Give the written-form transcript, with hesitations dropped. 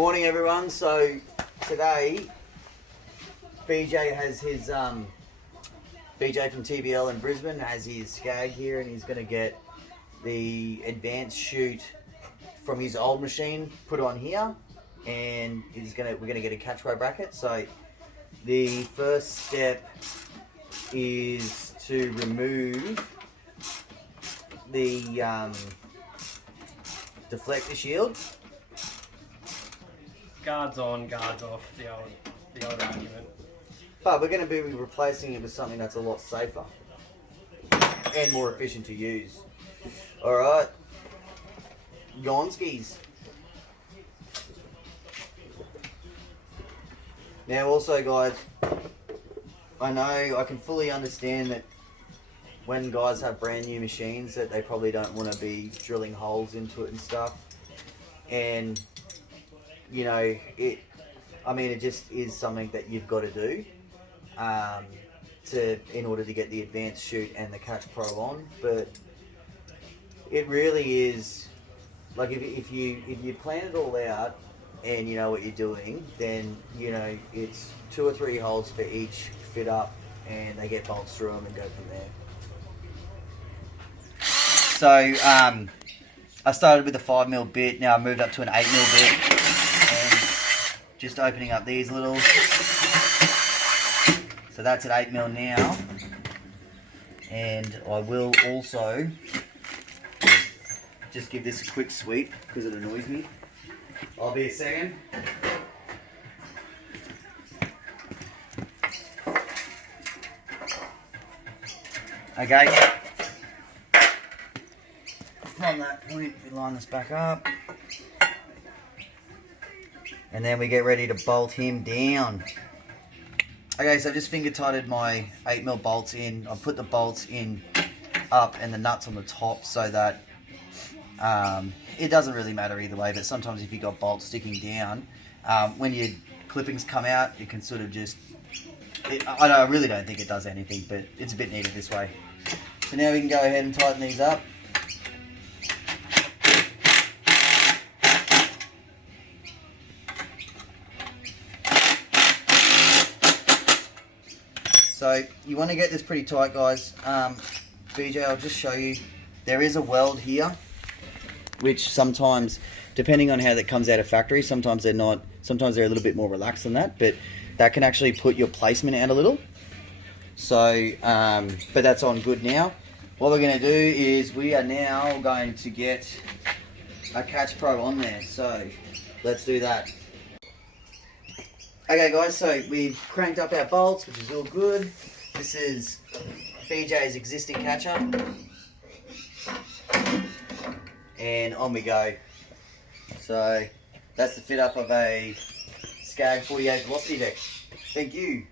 Morning everyone. So today BJ has his BJ from TBL in Brisbane has his Scag here, and he's going to get the advanced chute from his old machine put on here, and we're going to get a catch pro bracket. So the first step is to remove the deflector shield. Guards on, guards off, the old argument. But we're going to be replacing it with something that's a lot safer and more efficient to use. Alright, Yonskis. Now also guys, I know I can fully understand that when guys have brand new machines that they probably don't want to be drilling holes into it and stuff. And you know, it just is something that you've got to do in order to get the advanced chute and the Catch Pro on. But it really is like if you plan it all out and you know what you're doing, then you know it's 2 or 3 holes for each fit up, and they get bolts through them and go from there. So I started with a 5mm bit. Now I moved up to an 8mm bit. Just opening up these little, so that's at 8mm now, and I will also just give this a quick sweep because it annoys me. I'll be a second. Okay, from that point we line this back up. And then we get ready to bolt him down. Okay, so I've just finger tighted my 8mm bolts in. I've put the bolts in up and the nuts on the top so that it doesn't really matter either way, but sometimes if you've got bolts sticking down, when your clippings come out, you can sort of just, I really don't think it does anything, but it's a bit neater this way. So now we can go ahead and tighten these up. So you want to get this pretty tight, guys. BJ, I'll just show you. There is a weld here, which sometimes, depending on how that comes out of factory, sometimes they're not. Sometimes they're a little bit more relaxed than that, but that can actually put your placement out a little. So, but that's on good now. What we're going to do is we are now going to get a Catch Pro on there. So let's do that. Okay guys, so we've cranked up our bolts, which is all good. This is BJ's existing catcher. And on we go. So that's the fit up of a Scag 48 velocity deck. Thank you.